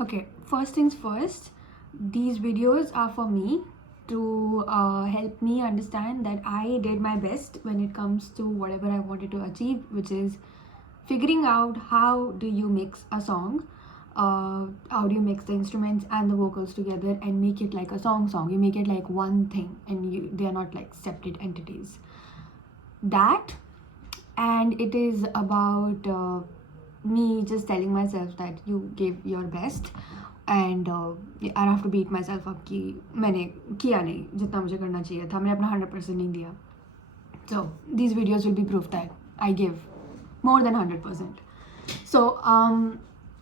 Okay, first things first, these videos are for me to help me understand that I did my best when it comes to whatever I wanted to achieve, which is figuring out how do you mix a song, how do you mix the instruments and the vocals together and make it like a song. You make it like one thing, and they are not like separate entities. That, and it is about me just telling myself that you gave your best, and I have to beat myself up कि मैंने किया नहीं जितना मुझे करना चाहिए था, मैंने अपना 100% नहीं दिया. So these videos will be proof that I give more than 100%. So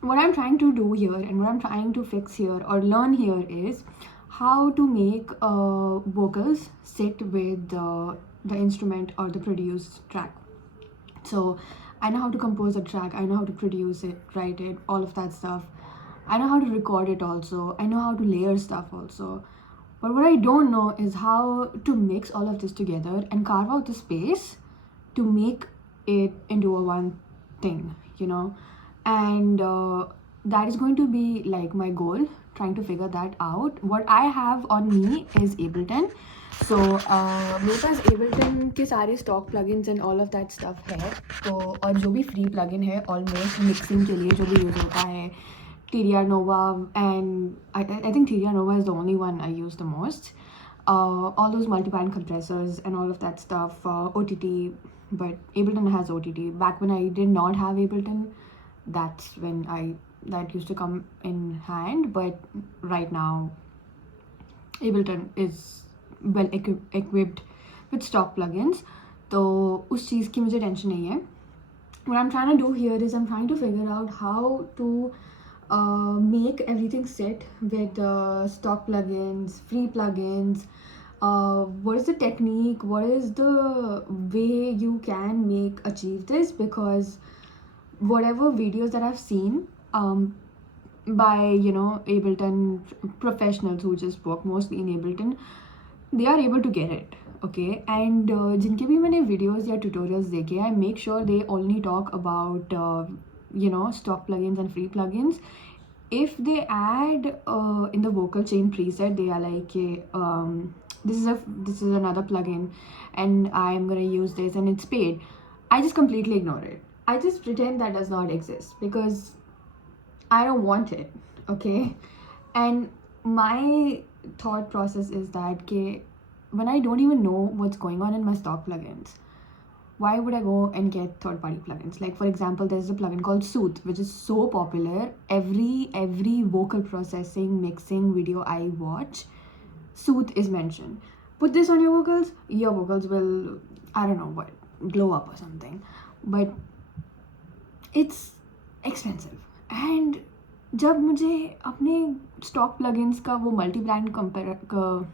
what I'm trying to do here and what I'm trying to fix here or learn here is how to make vocals sit with the instrument or the produced track. So I know how to compose a track, I know how to produce it, write it, all of that stuff. I know how to record it also, I know how to layer stuff also. But what I don't know is how to mix all of this together and carve out the space to make it into a one thing, you know. And that is going to be like my goal, trying to figure that out. What I have on me is Ableton. So मेरे पास Ableton के सारे stock plugins and all of that stuff है. तो और जो भी free plugin है almost mixing के लिए जो भी use होता है, TDR Nova, and I think TDR Nova is the only one I use the most. All those multi-band compressors and all of that stuff, OTT, but Ableton has OTT. Back when I did not have Ableton, that's when that used to come in hand. But right now, Ableton is well equipped with stock plugins. तो उस चीज़ की मुझे tension नहीं है. What I'm trying to do here is I'm trying to figure out how to make everything sit with stock plugins, free plugins. What is the technique? What is the way you can achieve this? Because whatever videos that I've seen by Ableton professionals who just work mostly in Ableton, they are able to get it. Okay, and जिनके भी मैंने videos या tutorials देखे, I make sure they only talk about stock plugins and free plugins. If they add in the vocal chain preset, they are like this is another plugin and I'm gonna use this and it's paid. I just completely ignore it. I just pretend that does not exist because I don't want it. Okay, and my thought process is that when I don't even know what's going on in my stock plugins, why would I go and get third-party plugins? Like, for example, there's a plugin called Soothe, which is so popular. Every vocal processing, mixing video I watch, Soothe is mentioned. Put this on your vocals will, I don't know what, glow up or something. But it's expensive. And जब मुझे अपने stock plugins का वो multi-brand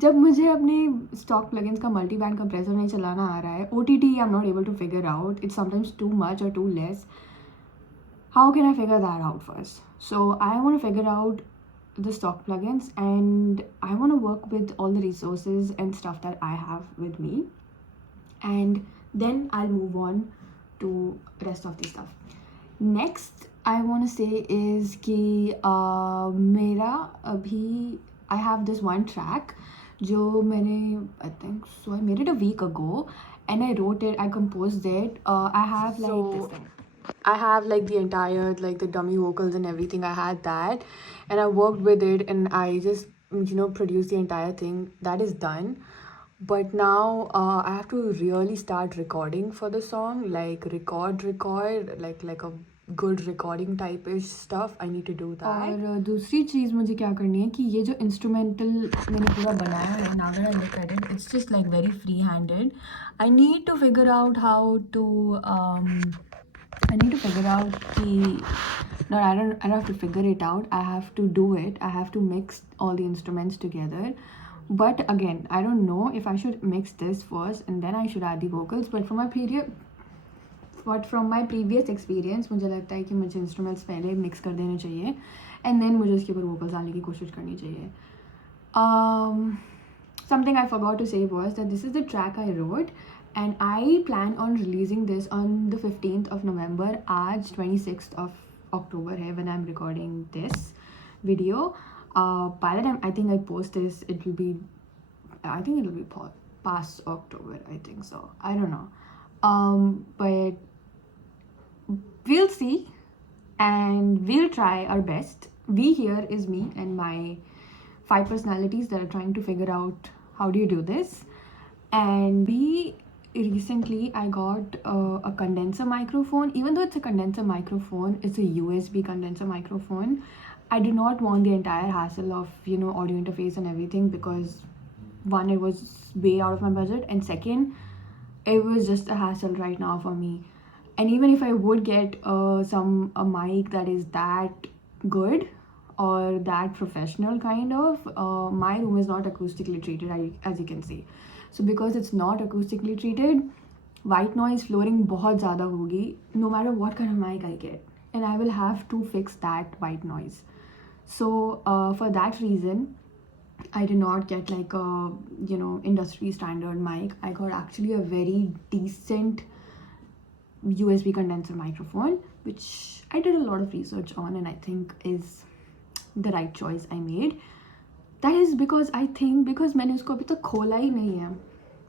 जब मुझे अपने stock plugins का multi band compressor नहीं चलाना आ रहा है, OTT I am not able to figure out, it's sometimes too much और too less. How can I figure that out first? So I want to figure out the stock plugins and I want to work with all the resources and stuff that I have with me, and then I'll move on to rest of the stuff. Next I want to say is कि मेरा अभी I have this one track जो मैंने I think so I made it a week ago and I wrote it, I composed it. I have like this thing. I have like the entire like the dummy vocals and everything. I had that and I worked with it and I just produced the entire thing. That is done. But now I have to really start recording for the song, like record like a good recording type ish stuff. I need to do that. और दूसरी चीज़ मुझे क्या करनी है कि ये जो instrumental मैंने पूरा बनाया है, now that I look at it, it's just like very free-handed. I need to figure out how to I need to figure out no, I don't have to figure it out. I have to do it. I have to mix all the instruments together. But again, I don't know if I should mix this first and then I should add the vocals. But from my previous experience, मुझे लगता है कि मुझे instruments पहले mix कर देने चाहिए and then मुझे उसके ऊपर vocals डालने की कोशिश करनी चाहिए. Something I forgot to say was that this is the track I wrote and I plan on releasing this on the 15th of November. आज 26th of October hai when I'm recording this video. By the time I think I post this, it'll be past October, I think so. I don't know. But we'll see and we'll try our best. We here is me and my 5 personalities that are trying to figure out how do you do this. And recently I got a condenser microphone. Even though it's a condenser microphone, it's a USB condenser microphone. I do not want the entire hassle of audio interface and everything, because one, it was way out of my budget, and second, it was just a hassle right now for me. And even if I would get a mic that is that good or that professional kind of, my room is not acoustically treated, as you can see. So because it's not acoustically treated, white noise flooring बहुत ज़्यादा होगी no matter what kind of mic I get, and I will have to fix that white noise. So for that reason, I did not get like a industry standard mic. I got actually a very decent USB condenser microphone, which I did a lot of research on, and I think is the right choice I made. That is because मैंने उसको अभी तक खोला ही नहीं है,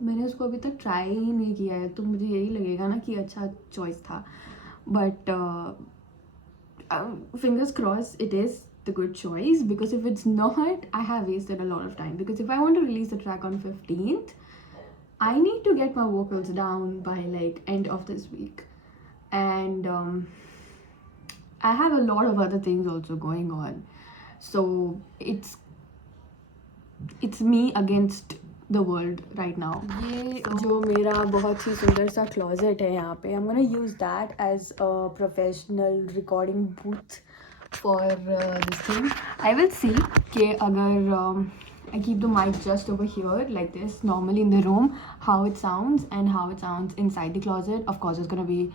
मैंने उसको अभी तक ट्राई ही नहीं किया है, तो मुझे यही लगेगा ना कि अच्छा चॉइस था. But fingers crossed it is the good choice, because if it's not, I have wasted a lot of time. Because if I want to release the track on 15th, I need to get my vocals down by like end of this week, and I have a lot of other things also going on. So it's me against the world right now. ये जो मेरा बहुत ही सुंदर सा closet है यहाँ पे, I'm gonna use that as a professional recording booth for this thing. I will see कि अगर I keep the mic just over here like this normally in the room, how it sounds and how it sounds inside the closet. Of course, it's gonna be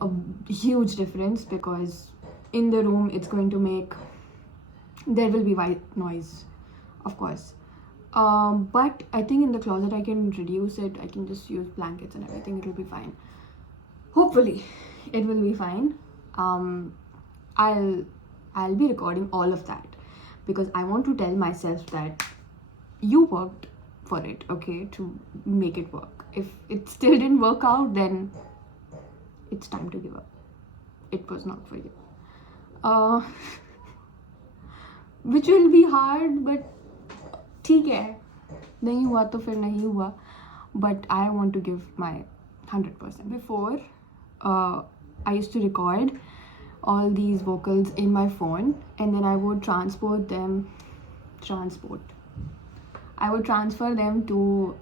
a huge difference, because in the room it's going to make, there will be white noise, of course. But I think in the closet I can reduce it. I can just use blankets and everything. It will be fine. Hopefully, it will be fine. I'll be recording all of that because I want to tell myself that you worked for it, okay, to make it work. If it still didn't work out, then it's time to give up. It was not for you. Which will be hard, but ठीक है, नहीं हुआ तो फिर नहीं हुआ. But I want to give my 100%. Before, I used to record all these vocals in my phone, and then I would transfer them to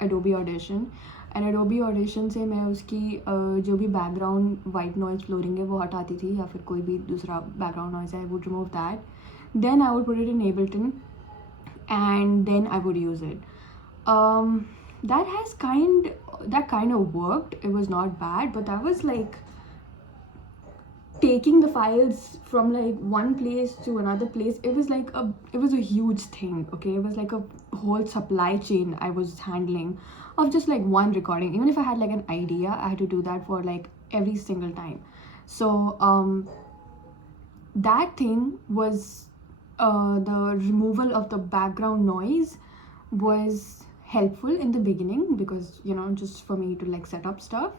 Adobe Audition. And Adobe Audition से मैं उसकी जो भी background white noise flooring है वो हटाती थी, या फिर कोई भी दूसरा background noise है, I would remove that. Then I would put it in Ableton, and then I would use it. That kind of worked. It was not bad, but that was like taking the files from like one place to another place. It was a huge thing, okay? It was like a whole supply chain I was handling of just like one recording. Even if I had like an idea, I had to do that for like every single time. So that thing was the removal of the background noise was helpful in the beginning, because just for me to like set up stuff.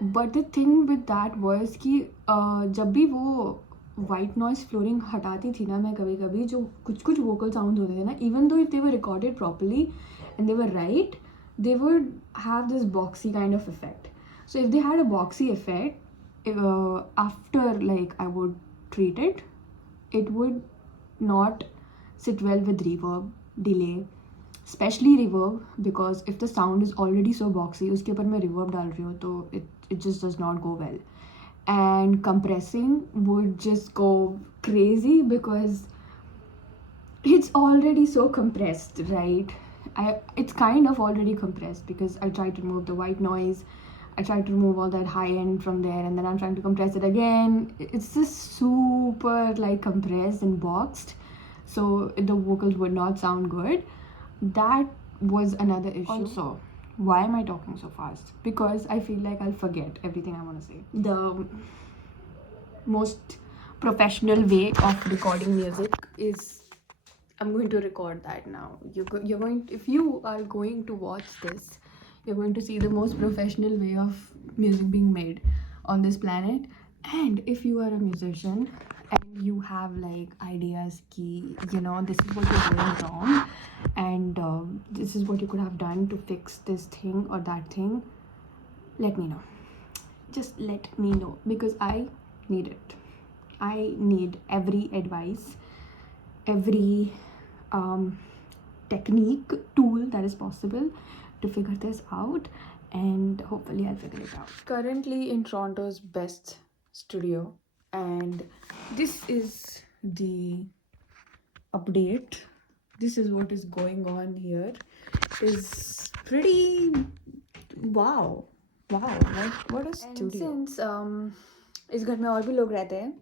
But the thing with that was कि जब भी वो white noise flooring हटाती थी ना मैं कभी-कभी, जो कुछ vocal sounds होते थे ना, even though if they were recorded properly and they were right, they would have this boxy kind of effect. So if they had a boxy effect, after like I would treat it, it would not sit well with reverb, delay, especially reverb, because if the sound is already so boxy, उसके ऊपर मैं reverb डाल रही हूँ तो it just does not go well. And compressing would just go crazy because it's already so compressed, right? It's kind of already compressed because I tried to remove the white noise, I tried to remove all that high end from there, and then I'm trying to compress it again. It's just super like compressed and boxed, so the vocals would not sound good. That was another issue. Also, why am I talking so fast? Because I feel like I'll forget everything I want to say. most professional way of recording music is I'm going to record that now. You're going if you are going to watch this, you're going to see the most professional way of music being made on this planet. And if you are a musician and you have like ideas key, this is what you're doing wrong, and this is what you could have done to fix this thing or that thing, let me know. Just let me know, because I need it. I need every advice, every technique, tool that is possible to figure this out, and hopefully I'll figure it out. Currently in Toronto's best studio, and this is the update. This is what is going on here. Is pretty wow. What a studio. And since इस घर में और भी लोग रहते हैं,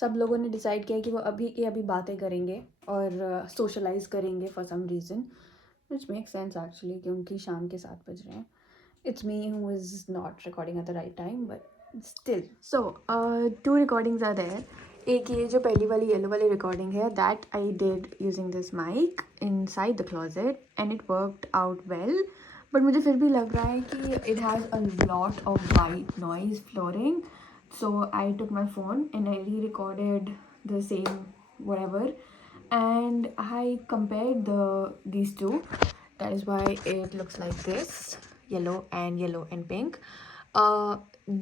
सब लोगों ने डिसाइड किया कि वो अभी बातें करेंगे और सोशलाइज करेंगे for some reason, which make sense actually, क्योंकि शाम के 7 बज रहे हैं. It's me who is not recording at the right time, but still. So 2 recordings are there. एक ये जो पहली वाली येलो वाली रिकॉर्डिंग है, that I did using this mic inside the closet and it worked out well. But मुझे फिर भी लग रहा है कि it has a lot of white noise flooring. So I took my phone and I re-recorded the same whatever, and I compared these two. That is why it looks like this, yellow and pink.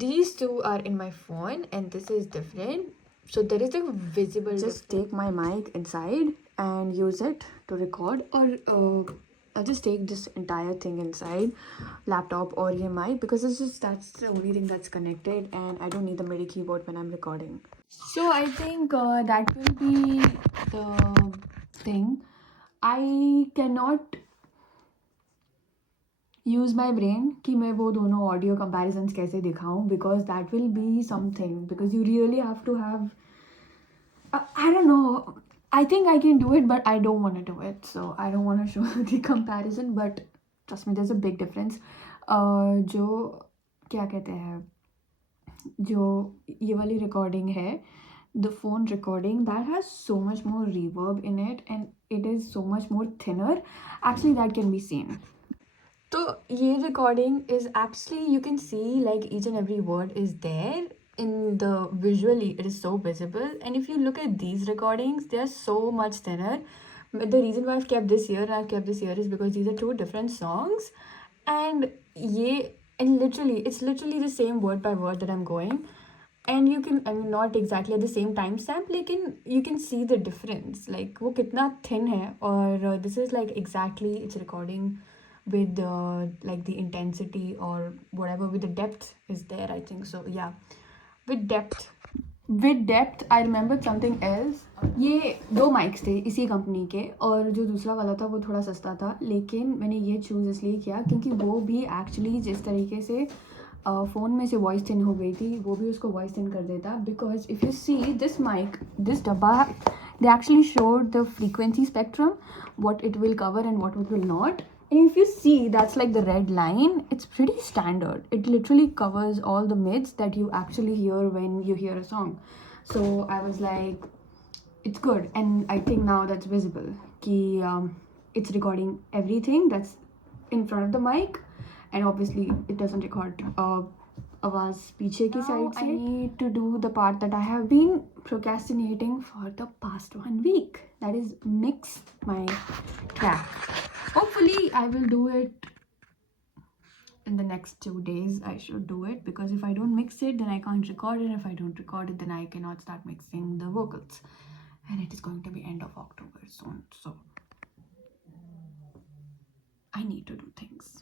These two are in my phone and this is different, so there is a visible just take my mic inside and use it to record, or I'll just take this entire thing inside laptop or your mic, because that's the only thing that's connected, and I don't need the MIDI keyboard when I'm recording. So I think that will be the thing. I cannot use my brain कि मैं वो दोनों audio comparisons कैसे दिखाऊं, because that will be something, because you really have to have I don't know. I think I can do it, but I don't want to do it. So I don't want to show the comparison. But trust me, there's a big difference. जो क्या कहते हैं, जो ये वाली recording है, the phone recording, that has so much more reverb in it, and it is so much more thinner. Actually, that can be seen. So ये recording is actually, you can see like each and every word is there in the visually, it is so visible. And if you look at these recordings, they are so much thinner. But the reason why I've kept this here and I've kept this here is because these are 2 different songs, and it's literally the same word by word that I'm going, and you can, I mean, not exactly at the same timestamp, लेकिन you can see the difference, like वो कितना thin है, और this is like exactly, it's recording with like the intensity or whatever, with the depth is there, I think so. Yeah, with depth I remembered something else. ये 2 mics थे इसी company के, और जो दूसरा वाला था वो थोड़ा सस्ता था, लेकिन मैंने ये चूज़ इसलिए किया क्योंकि वो भी एक्चुअली जिस तरीके से फ़ोन में से वॉइस थिन हो गई थी, वो भी उसको वॉइस थिन कर देता. Because if you see this mic, this डब्बा, they actually showed the frequency spectrum, what it will cover and what it will not. And if you see, that's like the red line, it's pretty standard. It literally covers all the mids that you actually hear when you hear a song. So I was like, it's good, and I think now that's visible ki it's recording everything that's in front of the mic, and obviously it doesn't record आवाज पीछे की side से. I need to do the part that I have been procrastinating for the past 1 week, that is mix my track. Hopefully I will do it in the next 2 days. I should do it, because if I don't mix it, then I can't record it. If I don't record it, then I cannot start mixing the vocals, and it is going to be end of October soon, so I need to do things.